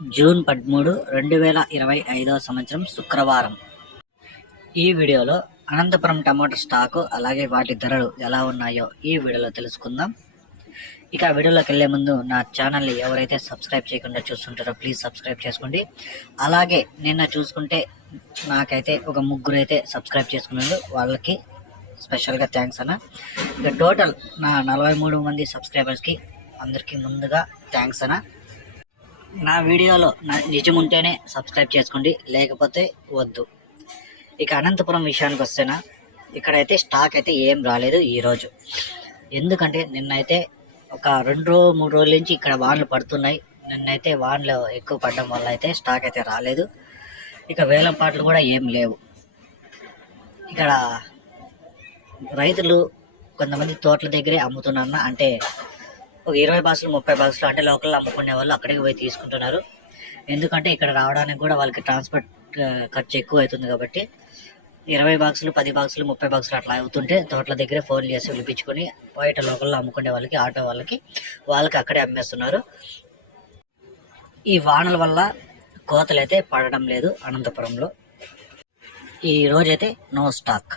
June 13, 2025 సంవత్సరం శుక్రవారం. ఈ వీడియోలో అనంతపురం టమాటా స్టాకు అలాగే వాటి ధరలు ఎలా ఉన్నాయో ఈ వీడియోలో తెలుసుకుందాం. ఇక వీడియోలోకి వెళ్ళే ముందు నా ఛానల్ని ఎవరైతే సబ్స్క్రైబ్ చేయకుండా చూస్తుంటారో ప్లీజ్ సబ్స్క్రైబ్ చేసుకోండి. అలాగే నిన్న చూసుకుంటే నాకైతే ఒక ముగ్గురు అయితే సబ్స్క్రైబ్ చేసుకున్నారు, వాళ్ళకి స్పెషల్గా థ్యాంక్స్ అన్న. ఇక టోటల్ నా 43 మంది సబ్స్క్రైబర్స్కి అందరికీ ముందుగా థ్యాంక్స్ అన్న. నా వీడియోలో నిజం ఉంటేనే సబ్స్క్రైబ్ చేసుకోండి, లేకపోతే వద్దు. ఇక అనంతపురం విషయానికి వస్తేనా, ఇక్కడైతే స్టాక్ అయితే ఏం రాలేదు ఈరోజు. ఎందుకంటే నిన్నైతే ఒక 2-3 రోజుల నుంచి ఇక్కడ వానలు పడుతున్నాయి. నిన్నైతే వానలు ఎక్కువ పడడం వల్ల అయితే స్టాక్ అయితే రాలేదు. ఇక వేలం పాటలు కూడా ఏం లేవు. ఇక్కడ రైతులు కొంతమంది తోటల దగ్గరే అమ్ముతున్నారు. అంటే ఒక 20 బాక్సులు 30 బాక్సులు అంటే లోకల్లో అమ్ముకునే వాళ్ళు అక్కడికి పోయి తీసుకుంటున్నారు. ఎందుకంటే ఇక్కడ రావడానికి కూడా వాళ్ళకి ట్రాన్స్పోర్ట్ ఖర్చు ఎక్కువ అవుతుంది కాబట్టి 20 బాక్సులు 10 బాక్సులు 30 బాక్సులు అట్లా అవుతుంటే తోటల దగ్గరే ఫోన్ చేసి పిలిపించుకొని బయట లోకల్లో అమ్ముకునే వాళ్ళకి ఆటో వాళ్ళకి అక్కడే అమ్మేస్తున్నారు. ఈ వానల వల్ల కోతలు అయితే పడడం లేదు అనంతపురంలో. ఈ రోజైతే నో స్టాక్.